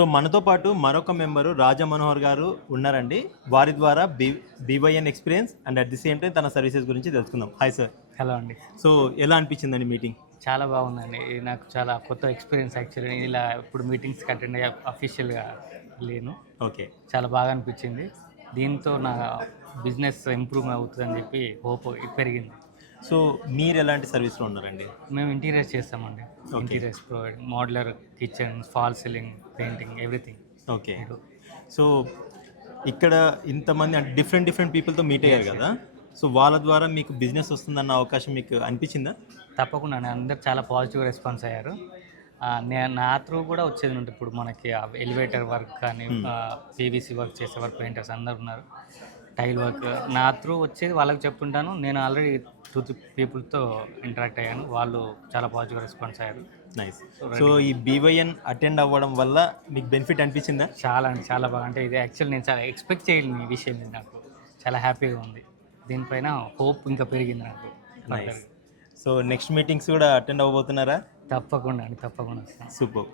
So మనతో పాటు మరొక మెంబరు రాజా మనోహర్ గారు ఉన్నారండి. వారి ద్వారా BYN experience and at the same time తన సర్వీసెస్ గురించి తెలుసుకుందాం. Hi sir. హలో అండి. సో ఎలా అనిపించిందండి మీటింగ్? చాలా బాగుందండి. ఇది నాకు చాలా కొత్త ఎక్స్పీరియన్స్ యాక్చువల్లీ. నేను ఇలా ఇప్పుడు మీటింగ్స్కి అటెండ్ అయ్యే అఫీషియల్గా లేను. ఓకే. చాలా బాగా అనిపించింది. దీంతో నా బిజినెస్ ఇంప్రూవ్ అవుతుందని చెప్పి హోప్ పెరిగింది. సో మీరు ఎలాంటి సర్వీస్లో ఉన్నారండి? మేము ఇంటీరియర్స్ చేస్తామండి. Interiors provide modular kitchen, fall ceiling, painting, everything. Okay. So ఇక్కడ ఇంతమంది అంటే డిఫరెంట్ పీపుల్తో మీట్ అయ్యారు కదా, సో వాళ్ళ ద్వారా మీకు బిజినెస్ వస్తుందన్న అవకాశం మీకు అనిపించిందా? తప్పకుండా అందరు చాలా పాజిటివ్ రెస్పాన్స్ అయ్యారు. నా త్రూ కూడా వచ్చేది ఉంటుంది. ఇప్పుడు మనకి ఎలివేటర్ వర్క్ కానీ పీవీసీ వర్క్ చేసేవారు పెయింటర్స్ అందరు ఉన్నారు. టైల్ వర్క్ నా త్రూ వచ్చేది వాళ్ళకి చెప్పుంటాను. నేను ఆల్రెడీ 2-3 పీపుల్తో ఇంటరాక్ట్ అయ్యాను. వాళ్ళు చాలా పాజిటివ్ రెస్పాన్స్ అయ్యారు. నైస్. సో ఈ బీవైఎన్ అటెండ్ అవ్వడం వల్ల మీకు బెనిఫిట్ అనిపించిందా? చాలా అండి, చాలా బాగా. అంటే ఇది యాక్చువల్ నేను చాలా ఎక్స్పెక్ట్ చేయలేని విషయం. ఇది నాకు చాలా హ్యాపీగా ఉంది. దీనిపైన హోప్ ఇంకా పెరిగింది నాకు. నైస్. సో నెక్స్ట్ మీటింగ్స్ కూడా అటెండ్ అవ్వబోతున్నారా? తప్పకుండా అండి, తప్పకుండా. సూపర్.